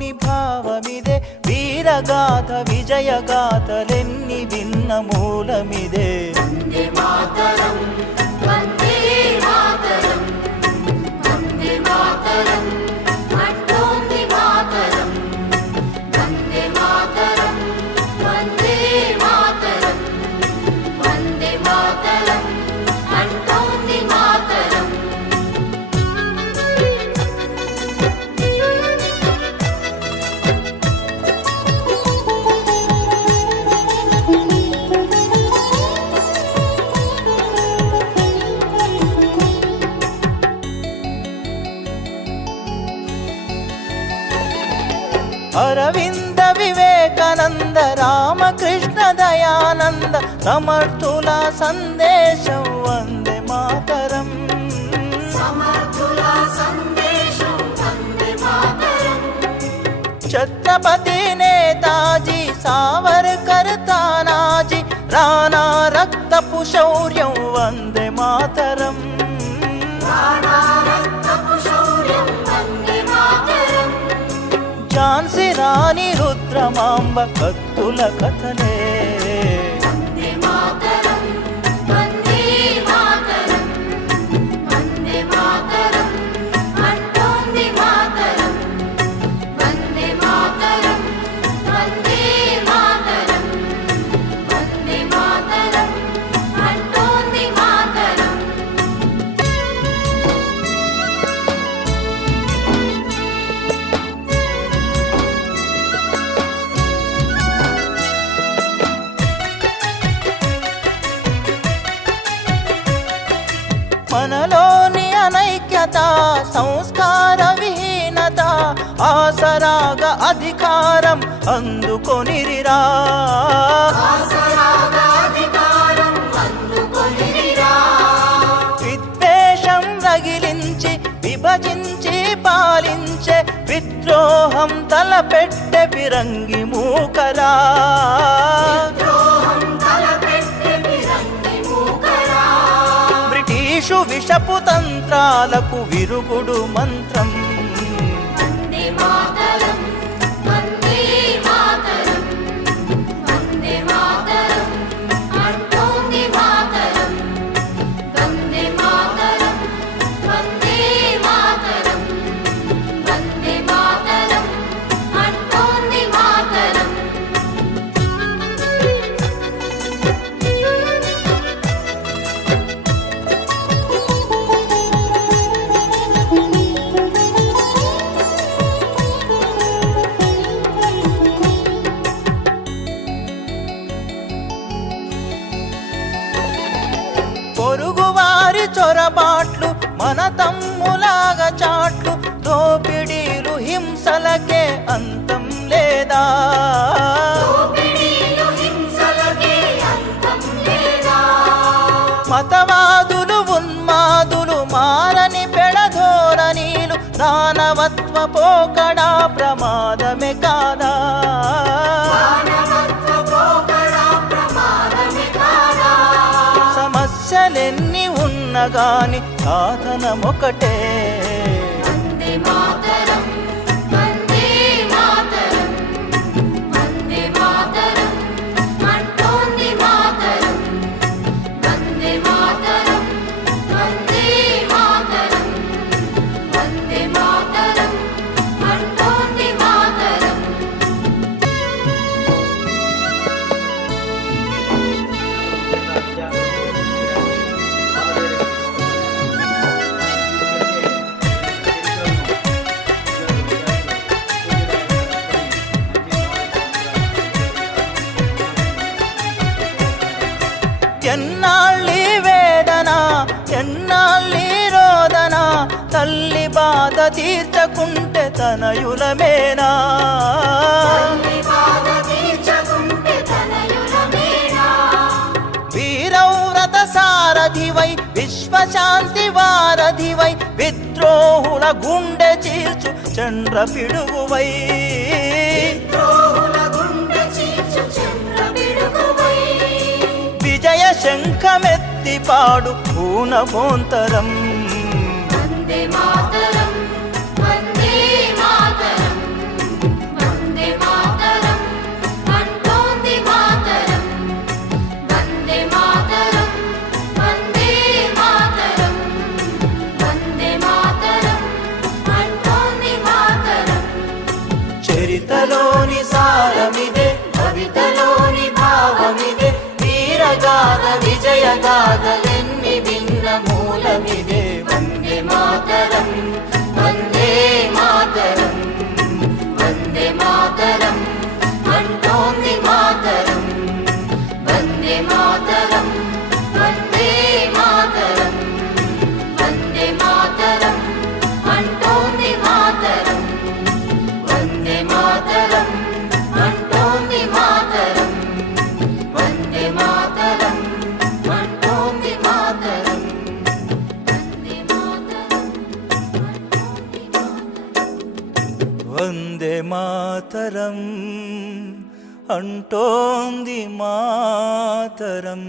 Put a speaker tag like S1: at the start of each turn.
S1: సారమిదే భవితలోని భావమిదే. వీరగాథ విజయగాథలెన్ని విన్న మూలమిదే.
S2: మాతరం వందే మాతరం వందే మాతరం.
S1: అరవింద వివేకానంద రామకృష్ణ దయానంద సమర్థుల సందేశం వందే మాతరం. ఛత్రపతి నేతాజీ సావర్కర్ ఛాన్సి రాని రుద్రమాంబ కత్తుల కథలే. మనలోని అనైక్యత సంస్కార విహీనత ఆసరాగ అధికారం అందుకొనిరిరా. విద్వేషం రగిలించి విభజించి పాలించే విద్రోహం తలపెట్టె ఫిరంగి మూకరా. బ్రిటిషు విషపు తంత్రాలకు విరుగుడు మంత్రం. చొరబాట్లు మన తమ్ములాగా చాట్లు దోపిడీలు హింసలకే అంతం లేదా? మతవాదులు ఉన్మాదులు మారని పెడధోరణీలు దానవత్వ పోకడా ప్రమాదమే అనగాని సాధనమొకటే. ఎన్నాళ్ళీ వేదన ఎన్నాళ్ళీ రోదన తల్లి బాధ తీర్చకుంటే తనయులమేనా? వీరవ్రత సారథివై విశ్వశాంతి వారధివై విద్రోహుల గుండె చీల్చు చంద్ర పిడుగువై ఎత్తి పాడు పూన ஊனபோந்தரம் చరితలోని సారమిదే కవితలో
S2: జయ మాతరం అంటోంది మాతరం.